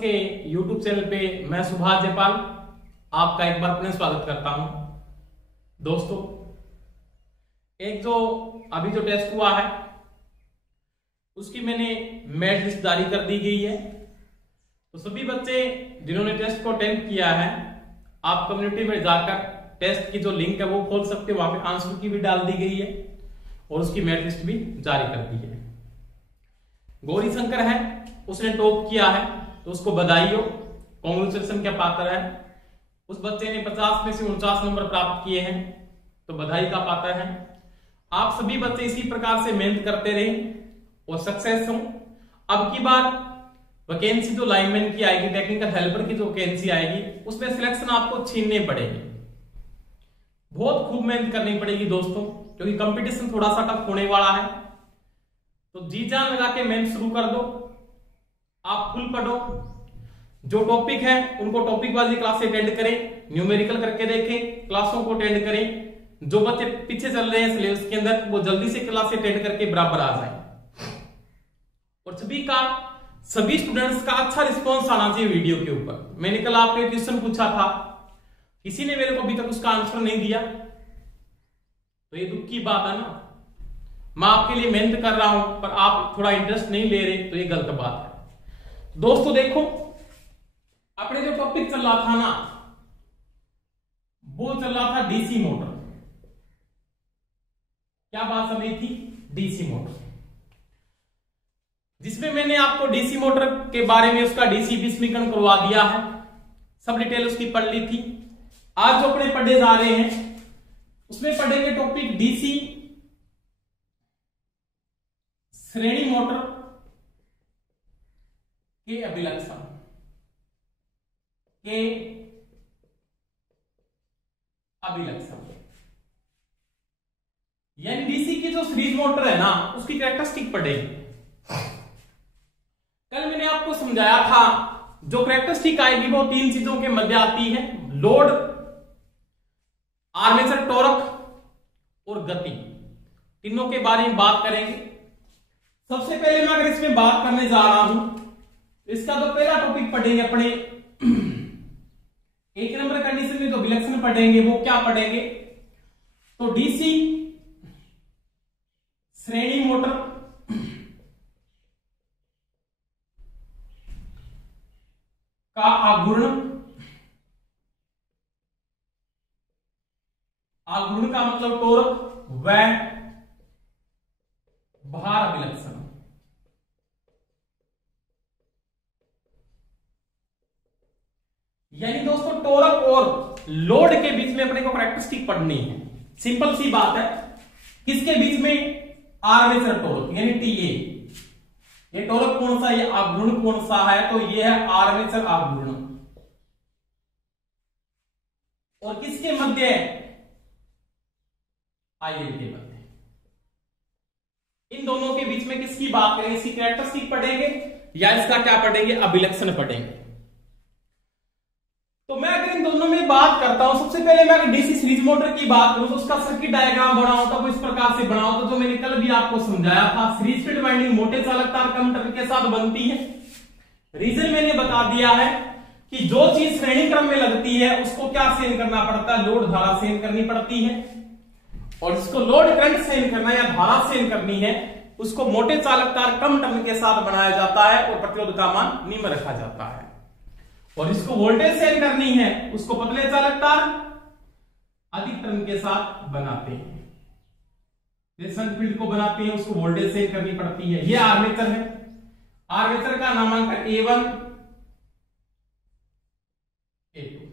के YouTube channel पे मैं सुभाष जयपाल आपका एक बार पुनः स्वागत करता हूं। दोस्तों, एक जो अभी जो टेस्ट हुआ है उसकी मैंने मेरिट लिस्ट जारी कर दी गई है। तो सभी बच्चे जिन्होंने टेस्ट को अटेम्प्ट किया है, आप कम्युनिटी में जाकर टेस्ट की जो लिंक है वो खोल सकते हो। वहां पे आंसर की भी डाल दी गई है और उसकी मेरिट लिस्ट भी जारी कर दी है। गौरी शंकर है, उसने टॉप किया है तो उसको बधाई हो, कांग्रेचुलेशन के पात्र है। उस बच्चे ने 50 में से 49 नंबर प्राप्त किए हैं तो बधाई का पात्र है। आप सभी बच्चे इसी प्रकार से मेहनत करते रहे और सक्सेस हो। अब की बार वैकेंसी जो लाइनमैन की आएगी, टेक्निकल हेल्पर की जो वैकेंसी आएगी, उसमें सिलेक्शन आपको छीनने पड़ेगी। बहुत खूब मेहनत करनी पड़ेगी दोस्तों, क्योंकि कंपटीशन थोड़ा सा टफ होने वाला है। तो जी जान लगा के मेहनत शुरू कर दो। आप फुल पढ़ो, जो टॉपिक है उनको टॉपिक वाली क्लास अटेंड करें, न्यूमेरिकल करके देखें, क्लासों को अटेंड करें। जो बच्चे पीछे चल रहे हैं सिलेबस के अंदर, वो जल्दी से क्लास अटेंड करके बराबर आ जाए। और सभी स्टूडेंट्स का अच्छा रिस्पॉन्स आना चाहिए वीडियो के ऊपर। मैंने कल आपको एक क्वेश्चन पूछा था, किसी ने मेरे को अभी तक उसका आंसर नहीं दिया, तो ये दुख की बात है ना। मैं आपके लिए मेहनत कर रहा हूं पर आप थोड़ा इंटरेस्ट नहीं ले रहे, तो ये गलत बात है। दोस्तों देखो, अपने जो टॉपिक चल रहा था ना, वो चल रहा था डीसी मोटर। क्या बात चल रही थी? डीसी मोटर, जिसमें मैंने आपको डीसी मोटर के बारे में उसका डीसी समीकरण करवा दिया है, सब डिटेल उसकी पढ़ ली थी। आज जो अपने पढ़े जा रहे हैं उसमें पढ़ेंगे टॉपिक डीसी श्रेणी मोटर के अभिलक्षण यानी डीसी की जो सीरीज मोटर है ना, उसकी कैरेक्टरिस्टिक पढ़ेंगे। कल मैंने आपको समझाया था जो कैरेक्टरिस्टिक आएगी वो तीन चीजों के मध्य आती है: लोड, आर्मेचर टॉर्क और गति। तीनों के बारे में बात करेंगे। सबसे पहले मैं अगर इसमें बात करने जा रहा हूं, इसका जो पहला टॉपिक पढ़ेंगे अपने एक नंबर कंडीशन में जो विलक्षण पढ़ेंगे वो क्या पढ़ेंगे? तो डीसी श्रेणी मोटर का आघूर्ण। आघूर्ण का मतलब टॉर्क व भार अभिलक्षण। यानी दोस्तों टॉर्क और लोड के बीच में अपने को कैरेक्टरिस्टिक पढ़नी है। सिंपल सी बात है। किसके बीच में? आर्मेचर टॉर्क यानी टीए। ये टॉर्क कौन सा, ये आघूर्ण कौन सा है? तो ये है आर्मेचर आघूर्ण। और किसके मध्य? आयन के मध्य। इन दोनों के बीच में किसकी बात करेंगे? इसकी कैरेक्टरिस्टिक पढ़ेंगे या इसका क्या पढ़ेंगे? अभिलक्षण पढ़ेंगे। तो मैं अगर इन दोनों में बात करता हूं, सबसे पहले मैं अगर डीसी सीरीज मोटर की बात करूं तो उसका सर्किट डायग्राम बनाओ तो इस प्रकार से बनाओ। तो जो मैंने कल भी आपको समझाया था, सीरीज फील्ड वाइंडिंग मोटे चालक तार कम्यूटेटर के साथ बनती है। रीजन मैंने बता दिया है कि जो चीज श्रेणी क्रम में लगती है उसको क्या सहन करना पड़ता है? लोड धारा सहन करनी पड़ती है। और जिसको लोड करंट सहन करना या धारा सहन करनी है उसको मोटे चालक तार कम टर्न के साथ बनाया जाता है और प्रतिरोध का मान निम्न रखा जाता है। और जिसको वोल्टेज सहन करनी है उसको पतले चालक तार अधिक टर्न के साथ बनाते हैं। रेशन फील्ड को बनाते हैं, उसको वोल्टेज सहन करनी पड़ती है। यह आर्मेचर है। आर्मेचर का नामांकन A1 A2।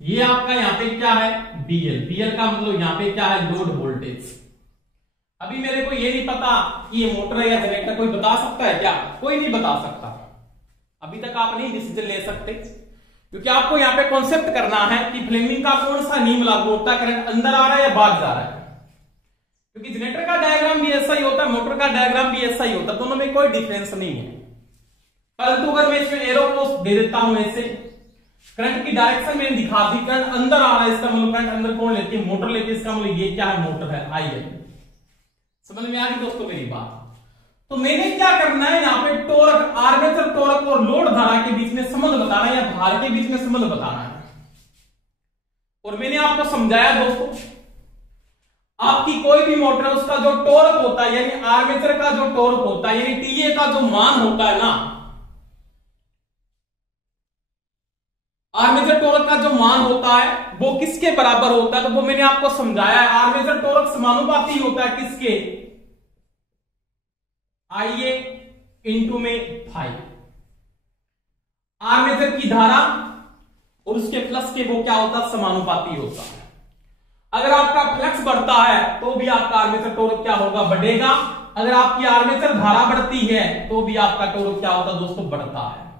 ये आपका यहां पे क्या है? BL। BL का मतलब यहां पे क्या है? Load voltage. अभी मेरे को ये नहीं पता कि ये मोटर है या जनरेटर, कोई बता सकता है क्या? कोई नहीं बता सकता। अभी तक आप नहीं डिसीजन ले सकते, क्योंकि आपको यहाँ पे कॉन्सेप्ट करना है कि फ्लेमिंग का कौन सा नियम लागू होता है, करंट अंदर आ रहा है या बाहर जा रहा है। क्योंकि जनरेटर का डायग्राम भी ऐसा ही होता है, मोटर का डायग्राम भी ऐसा ही होता है, दोनों में कोई डिफरेंस नहीं है। परंतु अगर मैं इसमें एरो को दे देता हूं ऐसे, करंट की डायरेक्शन मैंने दिखा दी, करंट अंदर आ रहा है, इसका मतलब करंट अंदर कौन लेती है? मोटर लेती है। इसका मतलब ये क्या है? मोटर है, आई है। समझ में आ गई दोस्तों मेरी बात। तो मैंने क्या करना है, यहाँ पे टॉर्क, आर्मेचर टॉर्क और लोड धारा के बीच में संबंध बताना है या भार के बीच में संबंध बताना है। और मैंने आपको समझाया दोस्तों, आपकी कोई भी मोटर है उसका जो टॉर्क होता है यानी आर्मेचर का जो टॉर्क होता है यानी टीए का जो मान होता है ना, आर्मेचर टॉर्क का जो मान होता है वो किसके बराबर होता है, तो वो मैंने आपको समझाया है। आर्मेचर टॉर्क समानुपाती होता है किसके, आइए इंटू में फाई। आर्मेचर की धारा और उसके फ्लक्स के वो क्या होता है, समानुपाती होता है। अगर आपका फ्लक्स बढ़ता है तो भी आपका आर्मेचर टॉर्क क्या होगा, बढ़ेगा। अगर आपकी आर्मेचर धारा बढ़ती है तो भी आपका टॉर्क क्या होता है दोस्तों, बढ़ता है।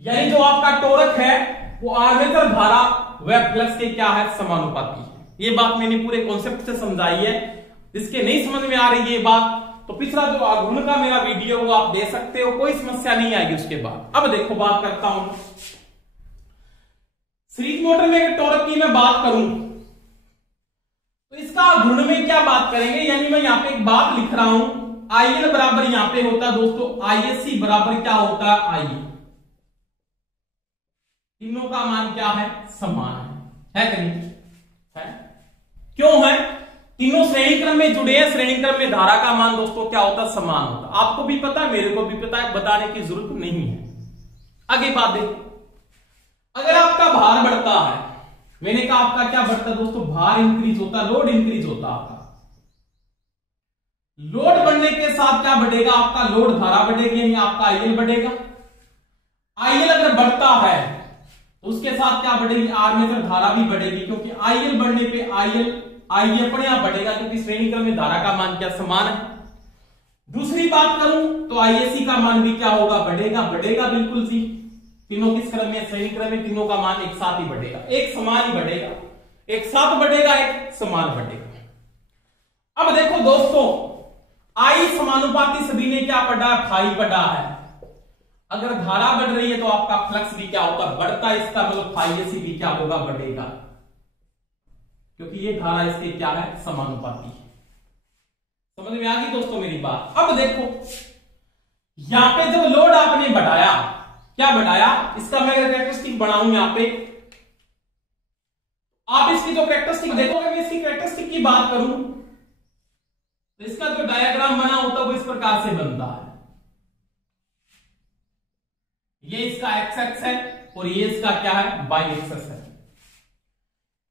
यानी जो आपका टॉर्क है वो आर्मेचर धारा व फ्लक्स के क्या है, समानुपाती है। ये बात मैंने पूरे कॉन्सेप्ट से समझाई है। जिसके नहीं समझ में आ रही है ये बात, तो पिछला जो आघूर्ण का मेरा वीडियो वो आप दे सकते हो, कोई समस्या नहीं आएगी उसके बाद। अब देखो बात करता हूं सीरीज मोटर में टॉर्क की मैं बात करूं तो इसका आघूर्ण में क्या बात करेंगे, यानी मैं यहां पे एक बात लिख रहा हूं, IL बराबर यहां पे होता है दोस्तों ISC बराबर क्या होता है, IE। तीनों का मान क्या है, समान है कि नहीं है? क्यों है, तीनों श्रेणी क्रम में जुड़े हैं, श्रेणी क्रम में धारा का मान दोस्तों क्या होता है, समान होता है। आपको भी पता है, मेरे को भी पता है, बताने की जरूरत नहीं है। आगे बात देखो, अगर आपका भार बढ़ता है, मैंने कहा आपका क्या बढ़ता है दोस्तों, भार इंक्रीज होता है, लोड इंक्रीज होता है आपका। लोड बढ़ने के साथ क्या बढ़ेगा, आपका लोड धारा बढ़ेगी यानी आपका IL बढ़ेगा। IL अगर बढ़ता है तो उसके साथ क्या बढ़ेगी, आर्मेचर धारा भी बढ़ेगी, क्योंकि IL बढ़ने पे IE अपने आप बढ़ेगा, क्योंकि श्रेणी क्रम में धारा का मान क्या समान है। दूसरी बात करूं तो ISC का मान भी क्या होगा, बढ़ेगा बिल्कुल जी। तीनों किस क्रम में, श्रेणी क्रम में, तीनों का मान एक साथ ही बढ़ेगा, एक समान ही बढ़ेगा, एक साथ बढ़ेगा, एक समान बढ़ेगा। अब देखो दोस्तों, I समानुपाती सभी ने क्या पढ़ा है, फाई पढ़ा है। अगर धारा बढ़ रही है तो आपका फ्लक्स भी क्या होगा, बढ़ता है। इसका मतलब फाई भी क्या होगा, बढ़ेगा, क्योंकि ये धारा इसके क्या है, समानुपाती है। समझ में आ गई दोस्तों मेरी बात। अब देखो यहां पे जब लोड आपने बढ़ाया, क्या बढ़ाया, इसका मैं अगर कैरेक्टरिस्टिक बनाऊं यहां पे, आप इसकी जो कैरेक्टरिस्टिक देखोगे, मैं इसकी कैरेक्टरिस्टिक की बात करूं तो इसका जो डायग्राम बना होता है वो इस प्रकार से बनता है। ये इसका एक्स एक्स है और ये इसका क्या है, वाई एक्सेस है।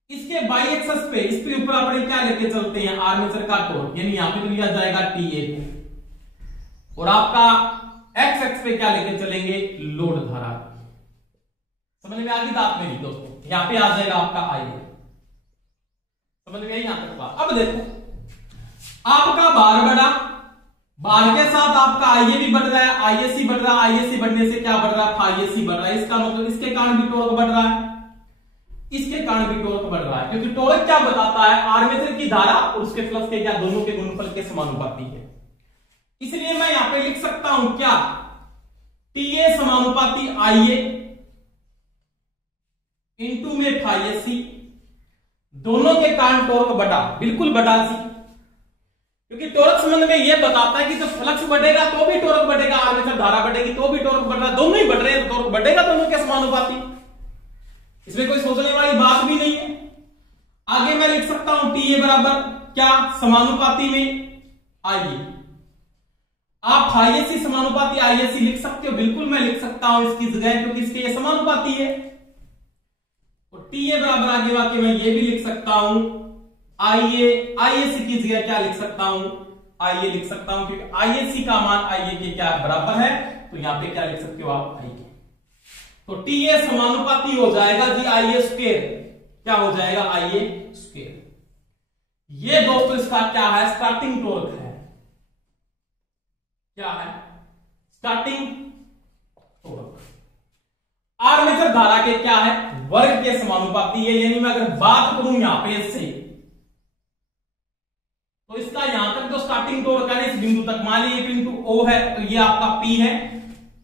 इसके वाई एक्सेस पे, इसके ऊपर अपने क्या लेके चलते हैं, आर्मेचर का टॉर्क, यानी यहां पे तो लिया जाएगा TA को, और आपका एक्स एक्स पे क्या लेके चलेंगे, लोड धारा। समझ में आ गई बात मेरी दोस्तों, यहां पे आ जाएगा आपका IL। समझ में आई यहां तक बात। अब देखो आपका भार बढ़ा, भार के साथ आपका IA भी बढ़ रहा है, ISC बढ़ रहा है, ISC बढ़ने से क्या बढ़ रहा है, ISC बढ़ रहा है। इसका मतलब इसके कारण भी टॉर्क बढ़ रहा है, इसके कारण भी टॉर्क बढ़ रहा है, क्योंकि टॉर्क क्या बताता है, आर्मेचर की धारा और उसके फ्लक्स के क्या, दोनों के गुणनफल के समानुपाती है। इसलिए मैं यहां पे लिख सकता हूं क्या, TA समानुपाती IA इंटू में FISC, दोनों के कारण टॉर्क बढ़ा, बिल्कुल बढ़ा जी, क्योंकि टॉर्क संबंध में यह बताता है कि जब फ्लक्स बढ़ेगा तो भी टॉर्क बढ़ेगा, आर्मेचर धारा बढ़ेगी तो भी टॉर्क बढ़ रहा है, दोनों ही बढ़ रहे हैं तो टॉर्क बढ़ेगा दोनों के समानुपाती। इसमें कोई सोचने वाली बात भी नहीं है। आगे मैं लिख सकता हूं TA बराबर क्या, समानुपाती में IE। आप ISC समानुपाती ISC लिख सकते हो, बिल्कुल मैं लिख सकता हूं इसकी जगह, क्योंकि इसके ये समानुपाती है। और TA बराबर आगे वाके मैं ये भी लिख सकता हूं ISC की जगह क्या लिख सकता हूं, IA लिख सकता हूं, क्योंकि ISC का मान IA के क्या बराबर है, तो यहां पे क्या लिख सकते हो आप, IA। तो TA समानुपाती हो जाएगा जी IA स्क्वायर, क्या हो जाएगा, IA स्क्वायर। ये दोस्तों इसका क्या है, स्टार्टिंग टॉर्क है, क्या है, स्टार्टिंग टॉर्क। आर्मेचर धारा के क्या है, वर्ग के समानुपाती है। यानी मैं अगर बात करूं यहां पे इससे, तो इसका यहां तक जो स्टार्टिंग टॉर्क है इस बिंदु तक, मान लीजिए बिंदु O है तो ये आपका P है,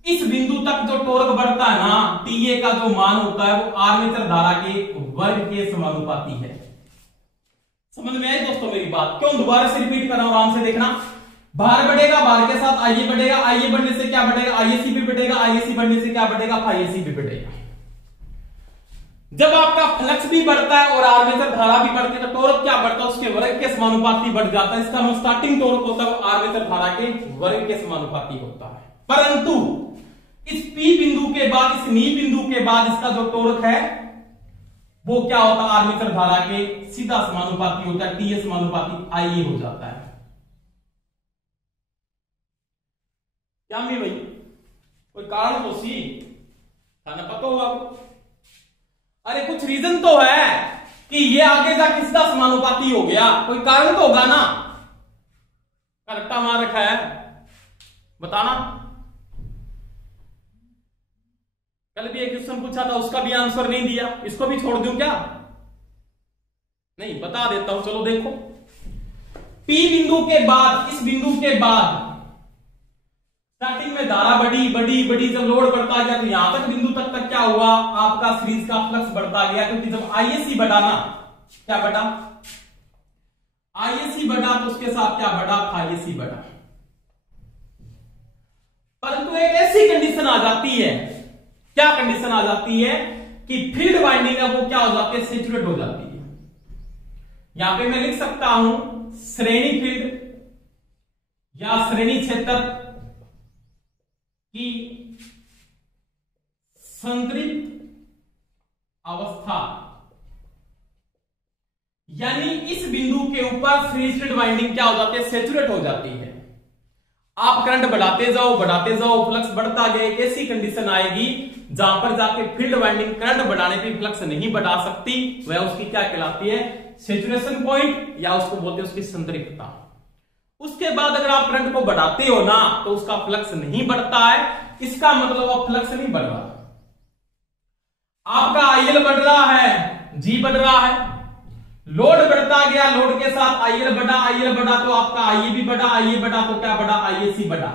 इस बिंदु तक जो टॉर्क बढ़ता है ना, TA का जो मान होता है वो आर्मेचर धारा के वर्ग के समानुपाती है। समझ में आई दोस्तों मेरी बात? क्यों दोबारा से रिपीट कर रहा हूं, आराम से देखना। भार बढ़ेगा, भार के साथ आईए बढ़ेगा, आईए बढ़ने से क्या बढ़ेगा, आईएसी भी बढ़ेगा, आईएसी बढ़ने से क्या बढ़ेगा, आईएसी भी बढ़ेगा। जब आपका फ्लक्स भी बढ़ता है और आर्मेचर धारा भी बढ़ती है तो टॉर्क क्या बढ़ता है, उसके वर्ग के समानुपाती बढ़ जाता है। इसका स्टार्टिंग टॉर्क होता है वो आर्मेचर धारा के वर्ग के समानुपाती होता है। परंतु इस P बिंदु के बाद, इस नी बिंदु के बाद इसका जो टॉर्क है वो क्या होता है, आर्मेचर धारा के सीधा समानुपाती होता है, टीए समानुपाती आईए हो जाता है। क्या मैं भाई कोई कारण तो सी खाना पता हो आपको? अरे कुछ रीजन तो है कि ये आगे जाके सीधा समानुपाती हो गया, कोई कारण तो होगा ना। रट्टा मार रखा है, बताना। कल भी एक क्वेश्चन पूछा था, उसका भी आंसर नहीं दिया, इसको भी छोड़ दूं क्या? नहीं, बता देता हूं, चलो देखो। P बिंदु के बाद, इस बिंदु के बाद स्टार्टिंग में धारा बढ़ी बढ़ी बढ़ी, जब लोड बढ़ता गया तो यहां तक बिंदु तक क्या हुआ, आपका सीरीज का फ्लक्स बढ़ता गया। क्योंकि जब आईएसी बढ़ा ना, क्या बढ़ा, आईएसी बढ़ा तो उसके साथ क्या बढ़ा, आईएसी बढ़ा। परंतु एक ऐसी कंडीशन आ जाती है, क्या कंडीशन आ जाती है कि फील्ड वाइंडिंग है वो क्या हो जाती है, सेचुरेट हो जाती है। यहां पे मैं लिख सकता हूं श्रेणी फील्ड या श्रेणी क्षेत्र की संतृप्त अवस्था, यानी इस बिंदु के ऊपर फ्री फील्ड वाइंडिंग क्या हो जाती है, सेचुरेट हो जाती है। आप करंट बढ़ाते जाओ बढ़ाते जाओ, फ्लक्स बढ़ता गया, एक ऐसी कंडीशन आएगी जहां पर जाके फील्ड वाइंडिंग करंट बढ़ाने पे फ्लक्स नहीं बढ़ा सकती, वह उसकी क्या कहलाती है, सेचुरेशन पॉइंट, या उसको बोलते हैं उसकी संतृप्तता। उसके बाद अगर आप करंट को बढ़ाते हो ना तो उसका फ्लक्स नहीं बढ़ता है, इसका मतलब वो फ्लक्स नहीं बढ़ रहा। आपका आईएल बढ़ रहा है, जी बढ़ रहा है, लोड बढ़ता गया, लोड के साथ आईएल बढ़ा तो आपका आईए भी बढ़ा, आईए बढ़ा तो क्या बढ़ा, आईएसी बढ़ा।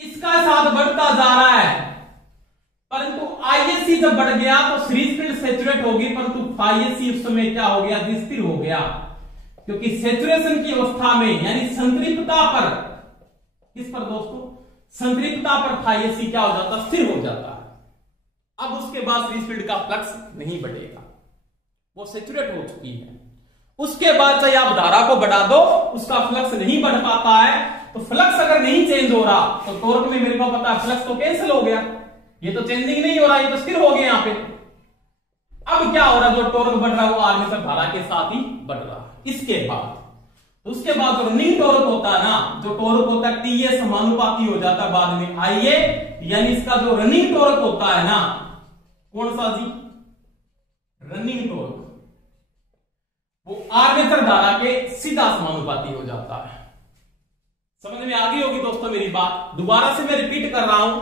इसका साथ बढ़ता जा रहा है, परंतु आईएसी जब बढ़ गया तो सीरीज फील्ड सेचुरेट होगी, परंतु आईएसी उस समय क्या हो गया, स्थिर हो गया। क्योंकि सेचुरेशन की अवस्था में, यानी संतृप्तता पर, किस पर दोस्तों, संतृप्तता पर आईएसी क्या हो जाता, स्थिर हो जाता है। अब उसके बाद सीरीज फील्ड का फ्लक्स नहीं बढ़ेगा, वो सेचुरेट हो चुकी है। उसके बाद चाहे आप धारा को बढ़ा दो, उसका फ्लक्स नहीं बढ़ पाता है। तो फ्लक्स अगर नहीं चेंज हो रहा तो टॉर्क में मेरे को पता है फ्लक्स तो कैंसिल हो गया, ये तो चेंजिंग नहीं हो रहा, ये तो स्थिर हो गया यहां पे। अब क्या हो रहा है, जो टॉर्क बढ़ रहा है वो आर्मेचर धारा के साथ ही बढ़ रहा है। इसके बाद उसके बाद जो रनिंग टॉर्क होता है ना, जो टॉर्क होता है टीए समानुपाती हो जाता है बाद में आईए, यानी इसका जो रनिंग टॉर्क होता है ना, कौन सा जी, रनिंग टॉर्क, वो आर्मेचर धारा के सीधा समानुपाती हो जाता है। समझ में आ गई होगी दोस्तों मेरी बात? दोबारा से मैं रिपीट कर रहा हूं,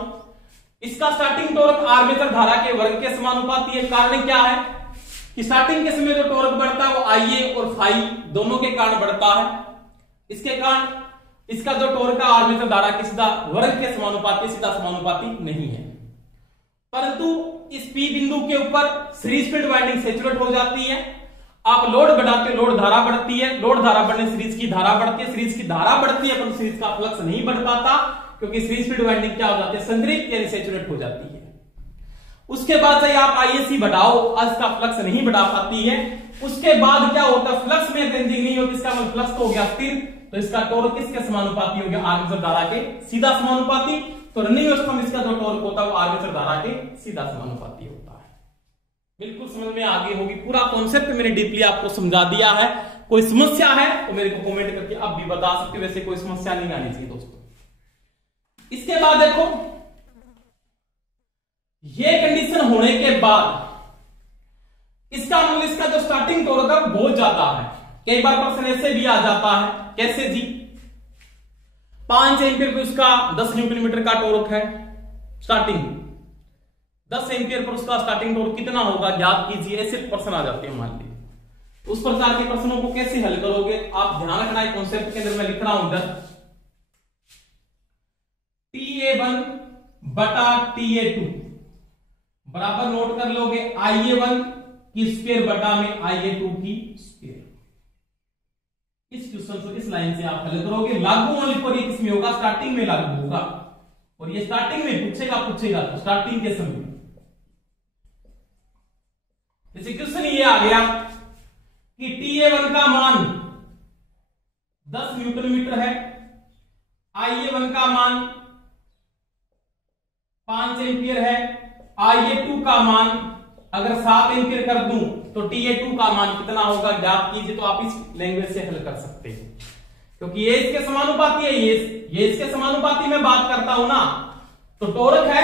इसका स्टार्टिंग टॉर्क आर्मेचर धारा के वर्ग के समानुपाती है। कारण क्या है कि स्टार्टिंग के समय जो टॉर्क बढ़ता है वो आईए और फाई दोनों के कारण बढ़ता है। इसके कारण इसका जो टॉर्क है आर्मेचर धारा के सीधा वर्ग के समानुपाती, सीधा समानुपाती नहीं है। परंतु इस P बिंदु के ऊपर सीरीज फील्ड वाइंडिंग सेचुरेट हो जाती है। आप लोड बढ़ाते हो, लोड धारा बढ़ती है, लोड धारा बढ़ने सीरीज की धारा बढ़ती है, सीरीज की धारा बढ़ती है, पर सीरीज का फ्लक्स नहीं बढ़ पाता, क्योंकि सीरीज फील्ड वाइंडिंग क्या हो जाती है, संतृप्त यानी सेचुरेट हो जाती है। उसके बाद चाहे आप आईएसी बढ़ाओ, आज का फ्लक्स नहीं बढ़ा पाती है। उसके बाद क्या होता है, फ्लक्स में चेंजिंग नहीं होती, इसका मतलब फ्लक्स तो हो गया स्थिर, तो इसका टॉर्क किसके समानुपाती हो गया, आर्मेचर धारा के सीधा समानुपाती। तो रनिंग अवस्था में इसका जो टॉर्क होता है वो आर्मेचर धारा के सीधा समानुपाती होता है। बिल्कुल समझ में आ गई होगी, पूरा कॉन्सेप्ट मैंने डीपली आपको समझा दिया है। कोई समस्या है तो मेरे को कमेंट करके अब भी बता सकते, वैसे कोई समस्या नहीं आनी चाहिए दोस्तों। इसके बाद देखो, ये कंडीशन होने के बाद इसका मतलब इसका जो स्टार्टिंग टॉर्क है बहुत ज्यादा है। कई बार प्रश्न ऐसे भी आ जाता है, कैसे जी, 5 एम्पियर पर उसका 10 न्यूटन मीटर का टॉर्क है स्टार्टिंग, 10 एम्पियर पर उसका स्टार्टिंग टॉर्क कितना होगा ज्ञात कीजिए। ऐसे प्रश्न आ जाते हैं मान लीजिए। उस प्रकार के प्रश्नों को कैसे हल करोगे, आप ध्यान रखना है कॉन्सेप्ट के अंदर मैं लिख रहा हूं इधर, TA1 बटा TA2 बराबर नोट कर लोगे IA1 की स्क्वायर बटा में IA2 की स्क्वायर। इस क्वेश्चन को इस लाइन से आप हल करोगे। लागू ओनली फॉर ये किसमें होगा, स्टार्टिंग में लागू होगा, और ये स्टार्टिंग में पूछेगा तो स्टार्टिंग के समय। जैसे क्वेश्चन ये आ गया कि TA1 का मान 10 न्यूटन मीटर है, IA1 का मान 5 एम्पियर है, IA2 का मान अगर 7 एम्पियर कर दूं तो TA2 का मान कितना होगा ज्ञात कीजिए। तो आप इस लैंग्वेज से हल कर सकते हैं, क्योंकि ये इसके समानुपाती है, ये इसके समानुपाती में बात करता हूं ना, तो टोरक है,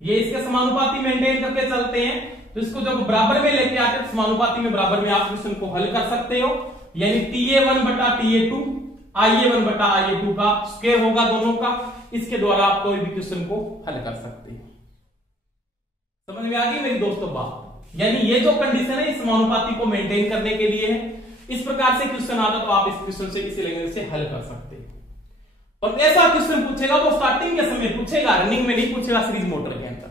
ये इसके समानुपाती मेंटेन करके चलते हैं, तो इसको जब बराबर में लेके आते हैं समानुपाती में बराबर में आप क्वेश्चन को हल कर सकते हो। यानी TA1 बटा TA2, IA1 बटा IA2 का स्क्वायर होगा दोनों का, इसके द्वारा आप कोई भी क्वेश्चन को हल कर सकते हैं। समझ में आ गई मेरी दोस्तों बात। यानी ये जो कंडीशन है इस समानुपाती को मेंटेन करने के लिए है। इस प्रकार से क्वेश्चन आता तो आप इस क्वेश्चन से इसी लैंग्वेज से हल कर सकते हैं। और ऐसा क्वेश्चन पूछेगा वो स्टार्टिंग के समय पूछेगा, रनिंग में नहीं पूछेगा सीरीज मोटर के अंदर।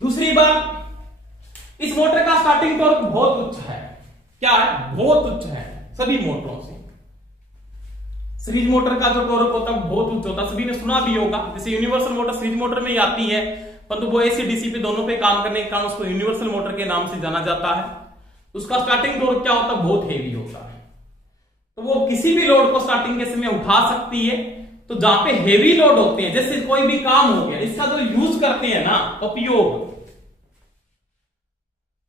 दूसरी बात, इस मोटर का स्टार्टिंग टॉर्क बहुत उच्च है। क्या है? बहुत उच्च है सभी मोटरों से। सीरीज मोटर का जो टॉर्क होता है बहुत उच्च होता है, सभी ने सुना भी होगा। जैसे यूनिवर्सल मोटर सीरीज मोटर में ही आती है, परंतु वो AC DC पे दोनों पे काम करने के कारण उसको यूनिवर्सल मोटर के नाम से जाना जाता है। उसका स्टार्टिंग टॉर्क क्या होता है? बहुत हेवी होता है। तो वो किसी भी लोड को स्टार्टिंग के समय उठा सकती है। तो जहां पे हेवी लोड होते हैं, जैसे कोई भी काम हो गया, इसका जो यूज करते हैं ना, उपयोग,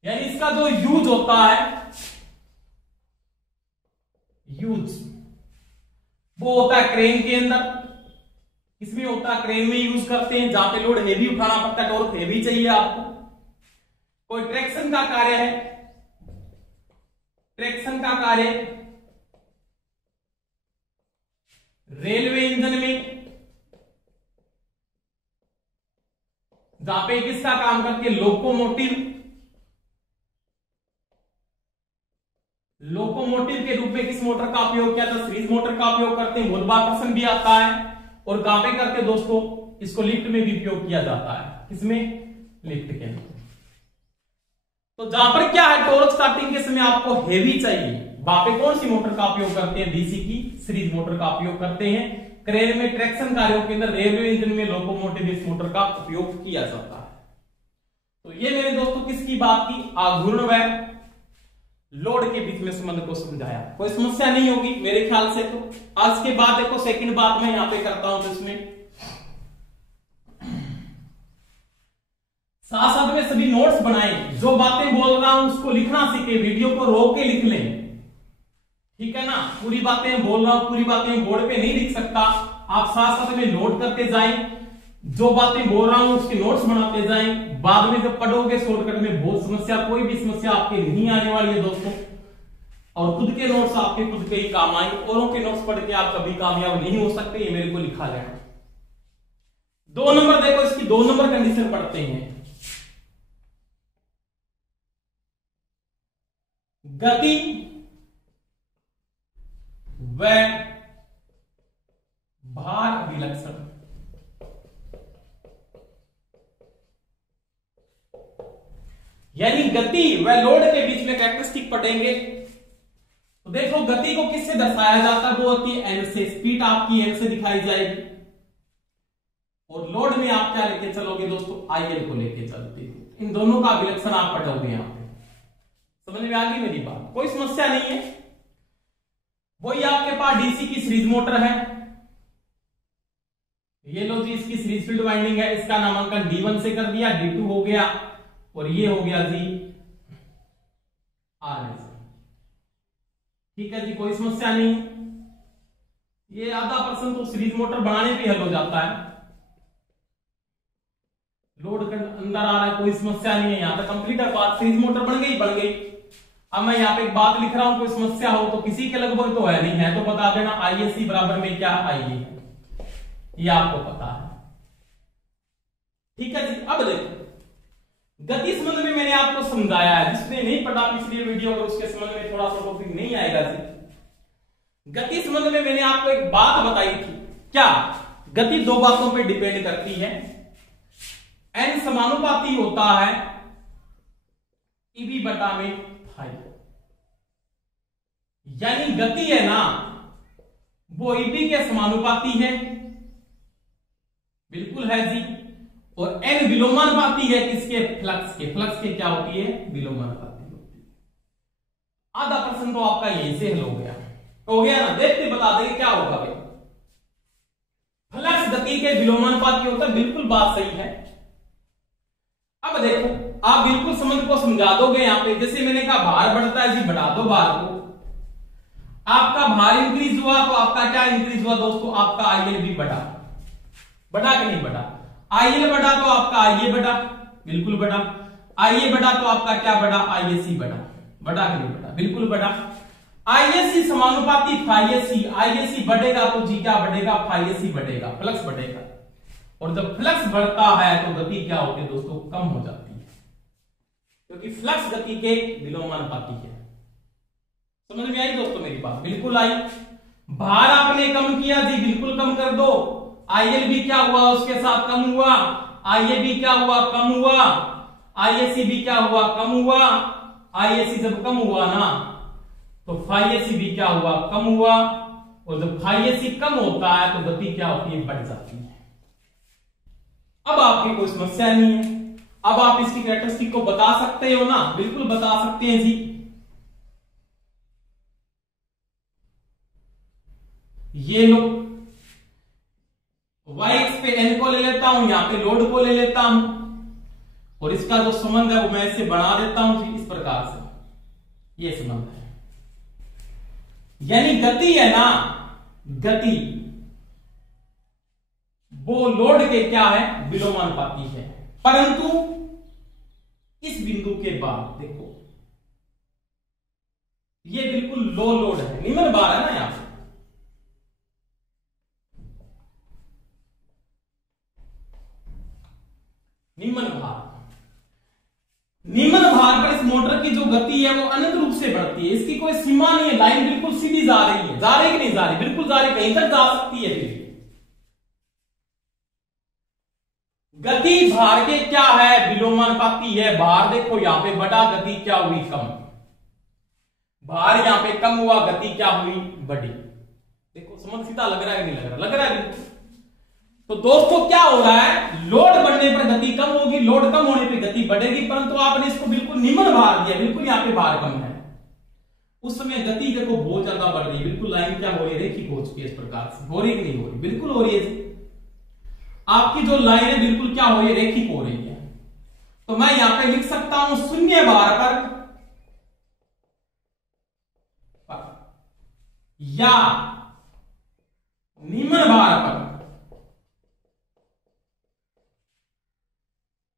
यानी इसका जो यूज होता है, यूज वो होता है क्रेन के अंदर। इसमें होता है क्रेन में यूज करते हैं, जहां पे लोड हेवी उठाना पड़ता है, टॉर्क हेवी चाहिए आपको। कोई ट्रैक्शन का कार्य है, ट्रैक्शन का कार्य रेलवे इंजन में, जहां पे किसका काम करती है? लोकोमोटिव। लोकोमोटिव के रूप में किस मोटर का उपयोग किया था? सीरीज मोटर का उपयोग करते हैं। गुरुत्वाकर्षण भी आता है। और कहां पे करते हैं दोस्तों? इसको लिफ्ट में भी उपयोग किया जाता है। किसमें? लिफ्ट के अंदर। तो जहां पर क्या है, टॉर्क स्टार्टिंग के समय आपको हेवी चाहिए, वहां पे कौन सी मोटर का उपयोग करते हैं? DC की सीरीज मोटर का उपयोग करते हैं। क्रेन में, ट्रैक्शन कार्यों के अंदर, रेलवे इंजन में, लोकोमोटिव इस मोटर का उपयोग किया जाता है। तो ये मेरे दोस्तों किसकी बात की? आघूर्ण व लोड के बीच में संबंध को समझाया। कोई समस्या नहीं होगी मेरे ख्याल से। तो आज के बाद देखो सेकंड बात मैं यहां पे करता हूं, तो इसमें साथ साथ में सभी नोट्स बनाए, जो बातें बोल रहा हूं उसको लिखना सीखे, वीडियो को रोक के लिख लें, ठीक है ना। पूरी बातें बोल रहा हूं, पूरी बातें बोर्ड पे नहीं लिख सकता, आप साथ साथ में नोट करते जाएं, जो बातें बोल रहा हूं उसके नोट्स बनाते जाएं। बाद में जब पढ़ोगे शॉर्टकट में बहुत समस्या, कोई भी समस्या आपके नहीं आने वाली है दोस्तों। और खुद के नोट्स आपके खुद के ही काम आएंगे, औरों के नोट्स पढ़ के आप कभी कामयाब नहीं हो सकते, ये मेरे को लिखा लेना। 2 नंबर देखो, इसकी 2 नंबर कंडीशन पढ़ते हैं। गति व भार विलक्षण। यानी गति व लोड के बीच में कैरेक्टरिस्टिक पढ़ेंगे। तो देखो गति को किससे दर्शाया जाता है? वो होती है N से। स्पीड आपकी N से दिखाई जाएगी। और लोड में आप क्या लेके चलोगे दोस्तों? IL को लेके चलते हो। इन दोनों का विलक्षण आप पढ़ोगे यहां पे। समझ में आ गई मेरी बात? कोई समस्या नहीं है। वही आपके पास DC की सीरीज मोटर है, ये लो जी, इसकी सीरीज फील्ड वाइंडिंग है, इसका नामांकन D1 से कर दिया, D2 हो गया, और ये हो गया जी RS। ठीक है जी, कोई समस्या नहीं। ये आधा % तो सीरीज मोटर बनाने पे हल हो जाता है। लोड के अंदर आ रहा है, कोई समस्या नहीं है। यहां तक कंप्लीट है बात। सीरीज मोटर बन गई, बन गई। अब मैं यहाँ पे एक बात लिख रहा हूं, कोई समस्या हो तो किसी के लगभग तो है नहीं है, तो बता देना ISC बराबर में क्या IA है, ये आपको पता है। ठीक है जी। अब देखो गति संबंध में मैंने आपको समझाया है, जिसने नहीं पढ़ा पिछली वीडियो और उसके संबंध में थोड़ा सा टॉपिक नहीं आएगा जी। गति संबंध में मैंने आपको एक बात बताई थी। क्या? गति 2 बातों पे डिपेंड करती है। N समानुपाती होता है EB बटा में फाइव। यानी गति है ना वो ईटी के समानुपाती है, बिल्कुल है जी। और एन विलोमानुपाती है किसके? फ्लक्स के। फ्लक्स के क्या होती है? विलोमानुपाती होती है। आधा प्रश्न तो आपका यहीं से हल हो गया ना। देखते बता देंगे क्या होगा भाई। फ्लक्स गति के विलोमानुपाती होता है, बिल्कुल बात सही है। अब देखो आप बिल्कुल समझ को समझा दोगे यहां पे। जैसे मैंने कहा भार बढ़ता है जी, बढ़ा दो भार को। आपका भार इंक्रीज हुआ तो आपका क्या इंक्रीज हुआ दोस्तों? आपका आईएल भी बढ़ा। बढ़ा कि नहीं बढ़ा? आईएल बढ़ा तो आपका आईए बढ़ा, बिल्कुल बढ़ा। आईए बढ़ा तो आपका क्या बढ़ा? आईएसी बढ़ा। बढ़ा कि नहीं बढ़ा? बिल्कुल बढ़ा। आईएसी समानुपाती फाईएसी। आईएसी बढ़ेगा तो जी क्या बढ़ेगा? फाईएसी बढ़ेगा, फ्लक्स बढ़ेगा। और जब फ्लक्स बढ़ता है तो गति क्या होती है दोस्तों? कम हो जाती है, क्योंकि फ्लक्स गति के विलोमानुपाती है। समझ में आई दोस्तों मेरी बात? बिल्कुल आई। भार आपने कम किया जी, बिल्कुल कम कर दो। आईएल भी क्या हुआ? उसके साथ कम हुआ। आईए भी क्या हुआ? कम हुआ। आईएसी भी क्या हुआ? कम हुआ। आईएसी जब कम हुआ ना तो फाईएसी भी क्या हुआ? कम हुआ। और जब फाईएसी कम होता है तो गति क्या होती है? बढ़ जाती है। अब आपकी कोई समस्या नहीं है। अब आप इसकी कैरेक्टरिस्टिक को बता सकते हो ना? बिल्कुल बता सकते हैं जी। ये लो, y एक्स पे n को ले लेता हूं, यहां पे लोड को ले लेता हूं, और इसका जो संबंध है वो मैं इसे बना देता हूं जी इस प्रकार से। ये संबंध है, यानी गति है ना, गति वो लोड के क्या है? विलोमानुपाती है। परंतु इस बिंदु के बाद देखो ये बिल्कुल लो लोड है, निम्न भार है ना। यहां पे निम्न भार, निम्न भार पर इस मोटर की जो गति है वो अनंत रूप से बढ़ती है। इसकी कोई सीमा नहीं है, लाइन बिल्कुल सीधी जा रही है। जा रही कि नहीं जा रही? बिल्कुल जा रही, कहीं तक जा सकती है। गति भार के क्या है? विलोमानुपाती है। भार देखो यहां पे बढ़ा, गति क्या हुई? कम। भार यहां पे कम हुआ, गति क्या हुई? बढ़ी। देखो समझ सीधा लग रहा है कि नहीं लग रहा? लग रहा है बिल्कुल। तो दोस्तों क्या हो रहा है? लोड बढ़ने पर गति कम होगी, लोड कम होने पर गति बढ़ेगी। परंतु आपने इसको बिल्कुल निम्न भार दिया, बिल्कुल यहां पे भार कम है, उस समय गति देखो बहुत ज्यादा बढ़ रही है। बिल्कुल लाइन क्या हो रही है? रेखिक हो चुकी है। इस प्रकार से हो रही कि नहीं हो रही? बिल्कुल हो रही है। आपकी जो लाइन है बिल्कुल क्या हो रही है? रेखिक हो रही है। तो मैं यहां पे लिख सकता हूं शून्य भार पर या निम्न भार पर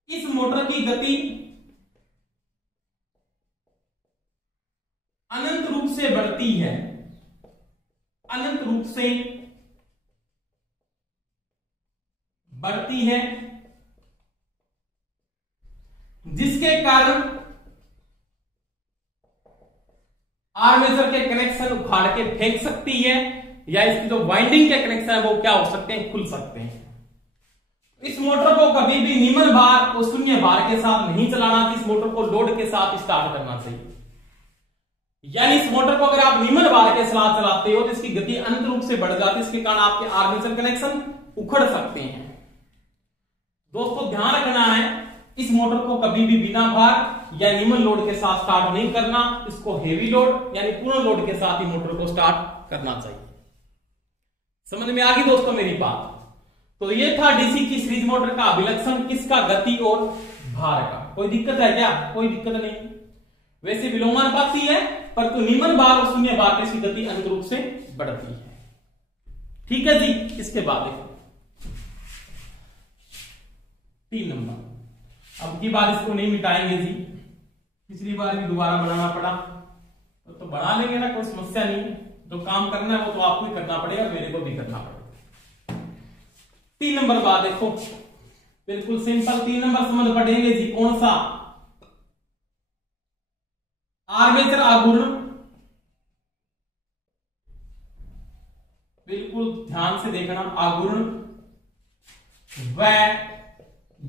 इस मोटर की गति अनंत रूप से बढ़ती है, अनंत रूप से बढ़ती है, जिसके कारण आर्मेचर के कनेक्शन उखाड़ के फेंक सकती है, या इसकी जो वाइंडिंग के कनेक्शन है वो क्या हो सकते हैं? खुल सकते हैं। इस मोटर को कभी भी निम्न भार और शून्य भार के साथ नहीं चलाना चाहिए। इस मोटर को लोड के साथ स्टार्ट करना चाहिए। यानी इस मोटर को अगर आप निम्न भार के साथ चलाते हो तो इसकी गति अनंत रूप से बढ़ जाती है। इसके कारण आपके आर्मेचर कनेक्शन उखड़ सकते हैं। दोस्तों ध्यान रखना है, इस मोटर को कभी भी बिना भार या निम्न लोड के साथ स्टार्ट नहीं करना। इसको हेवी लोड यानी पूर्ण लोड के साथ ही मोटर को स्टार्ट करना चाहिए। समझ में आ गई दोस्तों मेरी बात? तो ये था डीसी की सीरीज मोटर का अभिलक्षण, किसका? गति और भार का। कोई दिक्कत है क्या? कोई दिक्कत नहीं। वैसे विलोमानुपाती है, पर तो निम्न भार और शून्य भार में इसकी गति अनंत रूप से बढ़ती है। ठीक है जी। इसके बाद देखो 3 नंबर। अब की बार इसको नहीं मिटाएंगे जी, पिछली बार भी दोबारा बनाना पड़ा तो बना लेंगे ना, कोई समस्या नहीं। जो काम करना है वो तो आपको ही करना पड़ेगा, मेरे को भी करना पड़ेगा। 3 नंबर बात देखो, बिल्कुल सिंपल 3 नंबर समझ पढ़ेंगे जी। कौन सा? आर्मेचर आघूर्ण। बिल्कुल ध्यान से देखना, आघूर्ण व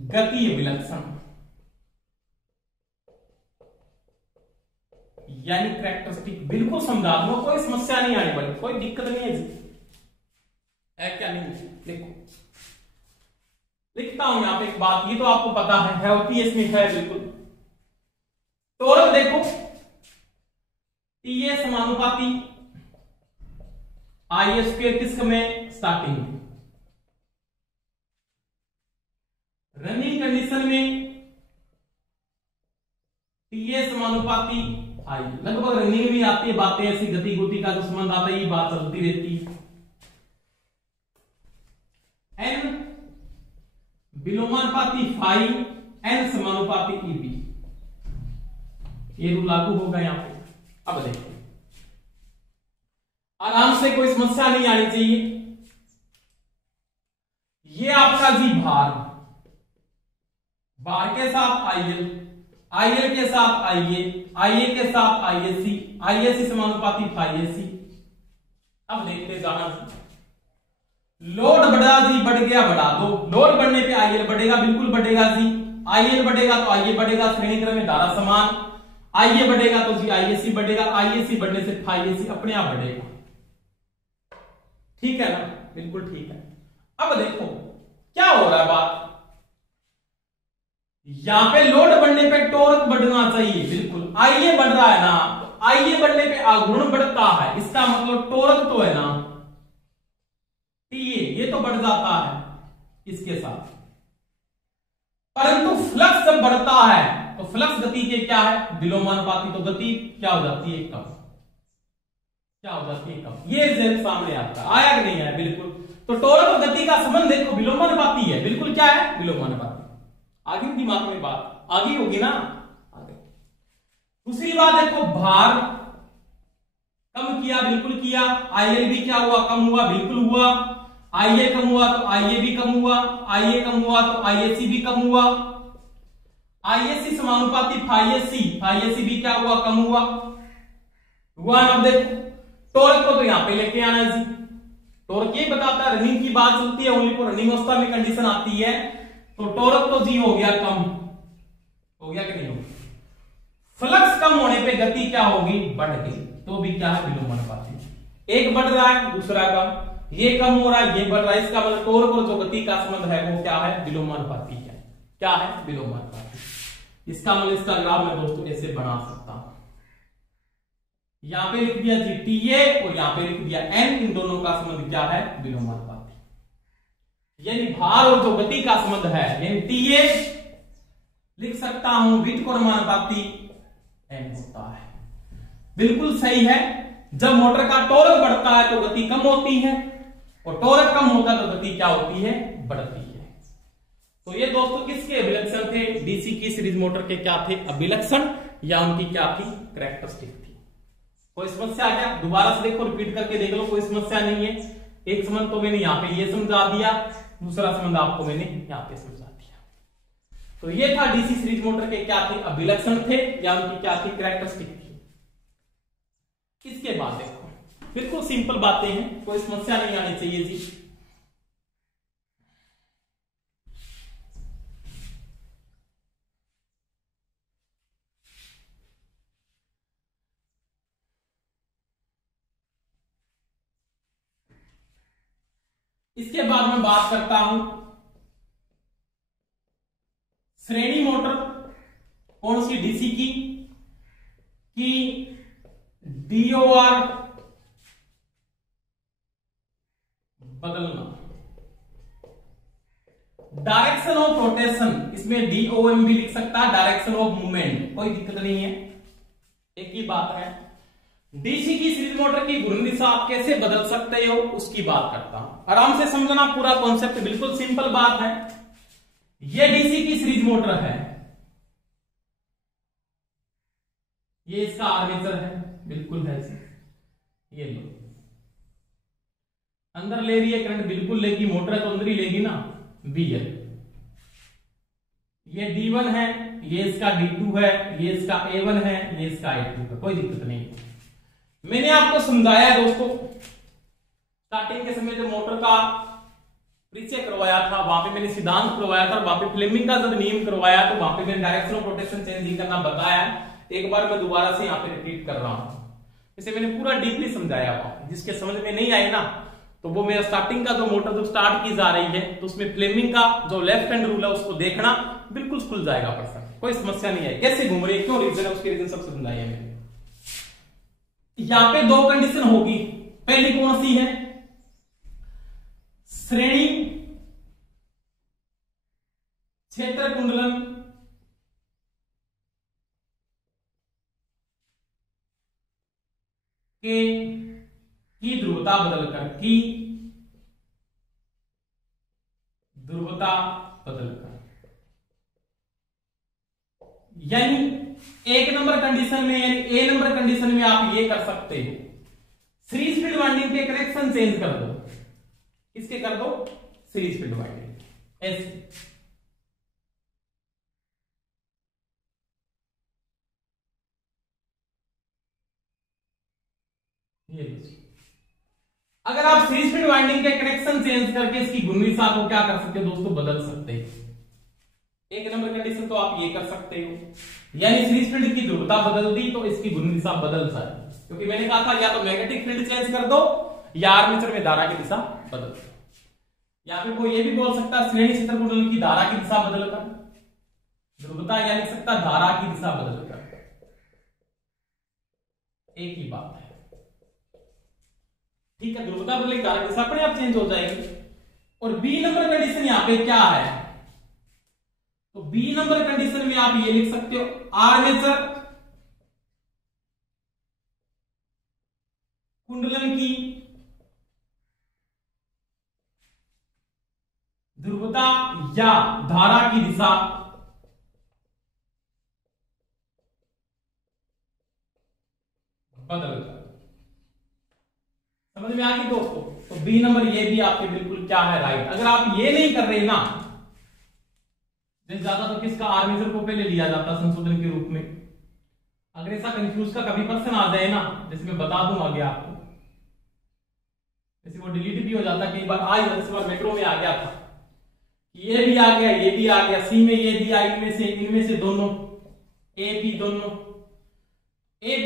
गतीय विलक्षण यानी कैरेक्टरिस्टिक। बिल्कुल समझा दूंगा, कोई समस्या नहीं आनी पड़ेगी, कोई दिक्कत नहीं है क्या नहीं है। देखो लिखता हूं यहां पे एक बात, ये तो आपको पता है होती है, इसमें है बिल्कुल। टोरक देखो TA समानुपाती I² किसक में, स्टार्टिंग में। रनिंग कंडीशन में TA समानुपाती I, लगभग रनिंग में आती है बातें ऐसी, गति गुति का जो संबंध आता है ये बात चलती रहती है। N विलोमानुपाती फाई, N समानुपाती EB, ये रूल लागू होगा यहां पे। अब देखिए आराम से, कोई समस्या नहीं आनी चाहिए। ये आपका जी भार, भार के साथ IL के साथ IA के साथ IAC समानुपाती FAC। अब देखते जाना, लोड बढ़ा जी, बढ़ गया बढ़ा दो, लोड बढ़ने पे IL बढ़ेगा, बिल्कुल बढ़ेगा जी। IL बढ़ेगा तो IA बढ़ेगा, श्रेणी क्रम में धारा समान। IA बढ़ेगा तो जी IAC बढ़ेगा, IAC बढ़ने से FAC अपने आप बढ़ेगा। ठीक है ना, बिल्कुल ठीक है। अब देखो क्या हो रहा है बात, यहां पे लोड बढ़ने पे टॉर्क बढ़ना चाहिए, बिल्कुल। IA बढ़ रहा है ना, तो IA बढ़ने पे आघूर्ण बढ़ता है, इसका मतलब टॉर्क तो है ना TA, ये तो बढ़ जाता है इसके साथ। परंतु फ्लक्स जब बढ़ता है तो फ्लक्स गति के क्या है, विलोमानुपाती, तो गति क्या हो जाती है, कम। क्या हो जाती है, कम। ये रिजल्ट सामने आता है, आया कि नहीं है, बिल्कुल। तो टॉर्क और गति का संबंध देखो विलोमानुपाती है, बिल्कुल क्या है, विलोमानुपाती। आगे दिमाग में बात आगे होगी ना, आगे। दूसरी बात देखो, भार कम किया, बिल्कुल किया। IL भी क्या हुआ, कम हुआ, बिल्कुल हुआ। IA कम हुआ तो IA भी कम हुआ, IA कम हुआ तो IAC भी कम हुआ। IAC समानुपाती FAC भी क्या हुआ, कम हुआ। अब देखो टॉर्क को तो यहां पे लेके आना है जी। टॉर्क ये बताता है, रनिंग की बात चलती है, ओनली फॉर रनिंग अवस्था में कंडीशन आती है, तो टॉर्क तो जी हो गया कम, हो गया कि नहीं होगा। फ्लक्स कम होने पे गति क्या होगी, बढ़ गई, तो भी क्या है, विलोमानुपाती। एक बढ़ रहा है, दूसरा कम, ये कम हो रहा है, ये बढ़ रहा है, इसका मतलब टॉर्क और जो गति का संबंध है वो क्या है, विलोमानुपाती है। क्या है, विलोमानुपाती। इसका मतलब इसका ग्राफ मैं दोस्तों ऐसे बना सकता हूं, यहां पे लिख दिया जी TA और यहां पे लिख दिया N, इन दोनों का संबंध क्या है, विलोमानुपाती। यानी भार और जो गति का संबंध है, यानी TA लिख सकता हूं व्युत्क्रमानुपाती N होता है। बिल्कुल सही है, जब मोटर का टॉर्क बढ़ता है तो गति कम होती है, और टॉर्क कम होता है तो गति क्या होती है, बढ़ती है। तो ये दोस्तों किसके अभिलक्षण थे, DC की सीरीज मोटर के क्या थे, अभिलक्षण, या उनकी क्या थी, कैरेक्टरिस्टिक थी। कोई समस्या क्या, दोबारा से देखो, रिपीट करके देख लो, कोई समस्या नहीं है। एक संबंध तो मैंने यहाँ पे ये समझा दिया, दूसरा संबंध आपको मैंने यहाँ पे समझा दिया। तो ये था DC सीरीज मोटर के क्या थे, अभिलक्षण थे, या उनकी क्या थी, कैरेक्टरिस्टिक थी। इसके बाद देखो, बिल्कुल सिंपल बातें हैं, कोई समस्या नहीं आनी चाहिए जी। इसके बाद मैं बात करता हूं श्रेणी मोटर, कौन सी, DC की DOR बदलना, डायरेक्शन ऑफ रोटेशन, इसमें DOM भी लिख सकता है, डायरेक्शन ऑफ मूवमेंट, कोई दिक्कत नहीं है, एक ही बात है। DC की सीरीज मोटर की घूर्णी दिशा आप कैसे बदल सकते हो, उसकी बात करता हूं। आराम से समझना पूरा कॉन्सेप्ट, बिल्कुल सिंपल बात है। ये DC की सीरीज मोटर है, ये इसका आर्मेचर है, बिल्कुल है जी। ये लो, अंदर ले रही है करंट, बिल्कुल लेगी, मोटर है तो अंदर ही लेगी ना, BL। ये D1 है, ये इसका D2 है, ये इसका A1 है, ये इसका A2 है, कोई दिक्कत नहीं। मैंने आपको समझाया दोस्तों, स्टार्टिंग के समय जब मोटर का परिचय करवाया था, वहां पे मैंने सिद्धांत करवाया था, वहां पे फ्लेमिंग का जब नियम करवाया तो वहां पे मैंने डायरेक्शन ऑफ रोटेशन चेंज नहीं करना बताया। एक बार मैं दोबारा से यहाँ पे रिपीट कर रहा हूं। इसे मैंने पूरा डीपली समझाया हुआ, जिसके समझ में नहीं आई ना तो वो मेरा स्टार्टिंग का जो मोटर जो स्टार्ट की जा रही है तो उसमें फ्लेमिंग का जो लेफ्ट हैंड रूल है उसको देखना, बिल्कुल खुल जाएगा पर्सन, कोई समस्या नहीं है। कैसे घूम रही है, क्यों रीजन है, उसके रीजन सबसे समझाइए मैंने। यहाँ पे दो कंडीशन होगी, पहली कौन सी है, श्रेणी क्षेत्र कुंडलन की ध्रुवता बदलकर, की ध्रुवता बदलकर, यानी एक नंबर कंडीशन में, यानी ए नंबर कंडीशन में आप ये कर सकते हो, सीरीज फील्ड वाइंडिंग के कनेक्शन चेंज कर दो। किसके कर दो, सीरीज फील्ड वाइंडिंग। ऐसे अगर आप सीरीज फील्ड वाइंडिंग के कनेक्शन चेंज करके इसकी घूर्णी दिशा को क्या कर सकते हो दोस्तों, बदल सकते हैं। एक नंबर कंडीशन तो आप ये कर सकते हो, यानी सीरीज फील्ड की ध्रुवता बदल दी तो इसकी घूर्णी दिशा बदल जाए, क्योंकि मैंने कहा था या तो मैग्नेटिक फील्ड चेंज कर दो या आर्मेचर में धारा की दिशा बदल दो। या फिर कोई ये भी बोल सकता है श्रेणी क्षेत्र कुंडल की धारा की दिशा बदलकर, ध्रुवता या लिख सकता धारा की दिशा बदलकर, एक ही बात है। ठीक है, ध्रुवता बदलेगी, धारा की दिशा अपने आप चेंज हो जाएगी। और बी नंबर कंडीशन यहां पे क्या है, तो बी नंबर कंडीशन में आप ये लिख सकते हो, आर्मेचर कुंडलन की ध्रुवता या धारा की दिशा बदल कर। समझ में आ गई दोस्तों, तो बी नंबर ये भी आपके बिल्कुल क्या है, राइट। अगर आप ये नहीं कर रहे ना, ज्यादा तो किसका, आर्मेचर को पहले लिया जाता संशोधन के रूप में। अगर ऐसा कंफ्यूज का कभी पर्सन आ जाए ना, जैसे मैं बता दूं आगे आपको, जैसे वो डिलीट भी हो जाता, कई बार आज इस बार मेट्रो में आ गया था, ये भी आ गया, ये भी आ गया, सी में ये दिया, इनमें से दोनों ए बी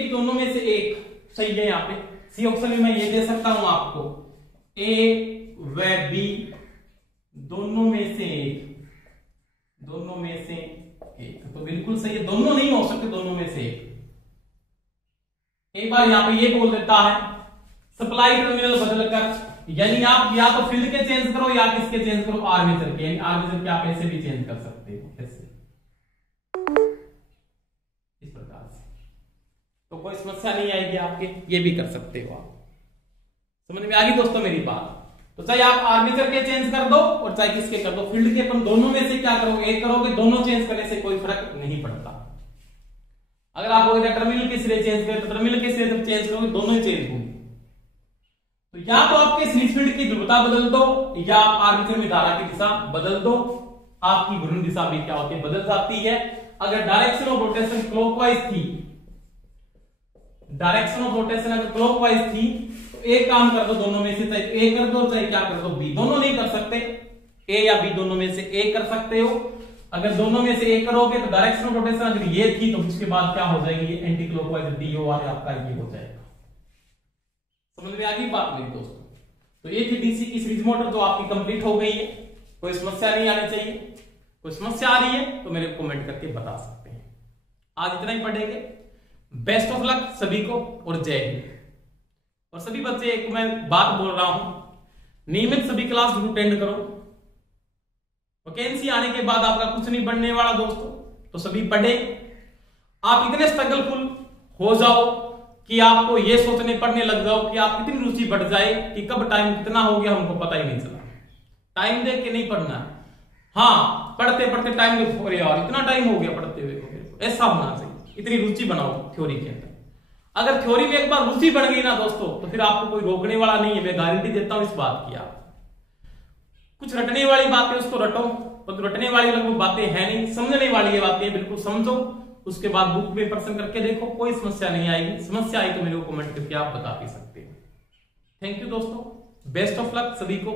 दोनों में से एक सही है। यहाँ पे सी ऑप्शन में मैं ये दे सकता हूं आपको, ए व बी दोनों में से एक, दोनों में से एक, तो बिल्कुल सही है, दोनों नहीं हो सकते, दोनों में से एक बार यहां पे ये बोल देता है सप्लाई टर्मिनल बदलकर, यानी आप या तो फील्ड के चेंज करो या किसके चेंज करो, आर्मेचर के, यानी आर्मेचर के आप ऐसे भी चेंज कर सकते हो, ऐसे इस प्रकार से, तो कोई समस्या नहीं आएगी आपके, ये भी कर सकते हो आप। समझ में आ गई दोस्तों मेरी बात। तो चाहे आप आर्मेचर के चेंज कर दो और चाहे किसके कर दो, फील्ड के अपन दोनों में से क्या करोगे, एक करोगे, दोनों चेंज करने से कोई फर्क नहीं पड़ता। अगर आप बोलते टर्मिनल के सिरे चेंज करें तो टर्मिनल के सिरे जब चेंज करोगे दोनों ही चेंज होंगे। तो या तो आपके सीरीज फील्ड की ध्रुवता बदल दो या आप आर्मेचर में धारा की दिशा बदल दो, आपकी घूर्णी दिशा भी क्या होती है, बदल जाती है। अगर डायरेक्शन ऑफ रोटेशन क्लॉकवाइज थी, डायरेक्शन ऑफ रोटेशन अगर क्लॉकवाइज थी तो एक काम कर दो, दोनों में से चाहे ए कर दो चाहे क्या कर दो बी, दोनों नहीं कर सकते, ए या बी दोनों में से ए कर सकते हो। अगर दोनों में से ए करोगे तो डायरेक्शन ऑफ रोटेशन अगर ये थी तो उसके बाद क्या हो जाएगी, anti clockwise D O R आपका ये हो जाएगा। समझ में आ गई बात मेरी दोस्तों। तो ये थी डीसी की सीरीज मोटर जो आपकी कंप्लीट हो गई है, कोई समस्या नहीं आनी चाहिए। कोई समस्या आ रही है तो मेरे कमेंट करके बता सकते हैं। आज इतना ही पढ़ेंगे। बेस्ट ऑफ लक सभी को और जय हिंद। और सभी बच्चे एक मैं बात बोल रहा हूं, नियमित सभी क्लास जरूर अटेंड करो। वैकेंसी आने के बाद आपका कुछ नहीं बनने वाला दोस्तों, तो सभी पढ़े। आप इतने स्ट्रगलफुल हो जाओ कि आपको ये सोचने पड़ने लग जाओ कि आप कितनी रुचि बढ़ जाए कि कब टाइम कितना हो गया हमको पता ही नहीं चला। टाइम देख के नहीं पढ़ना, हाँ पढ़ते पढ़ते टाइम देखो, अरे यार इतना टाइम हो गया पढ़ते हुए, ऐसा होना चाहिए। इतनी रुचि बनाओ थ्योरी के अंदर। अगर थ्योरी में एक बार रुचि बढ़ गई ना दोस्तों तो फिर आपको कोई रोकने वाला नहीं है, मैं गारंटी देता हूं इस बात की। आप कुछ रटने वाली बातें उसको रटो, तो रटने वाली लगभग बातें है नहीं, समझने वाली ये बातें बिल्कुल समझो, उसके बाद बुक में प्रश्न करके देखो, कोई समस्या नहीं आएगी। समस्या आई तो मेरे को कमेंट करके आप बता भी सकते हो। थैंक यू दोस्तों, बेस्ट ऑफ लक सभी को।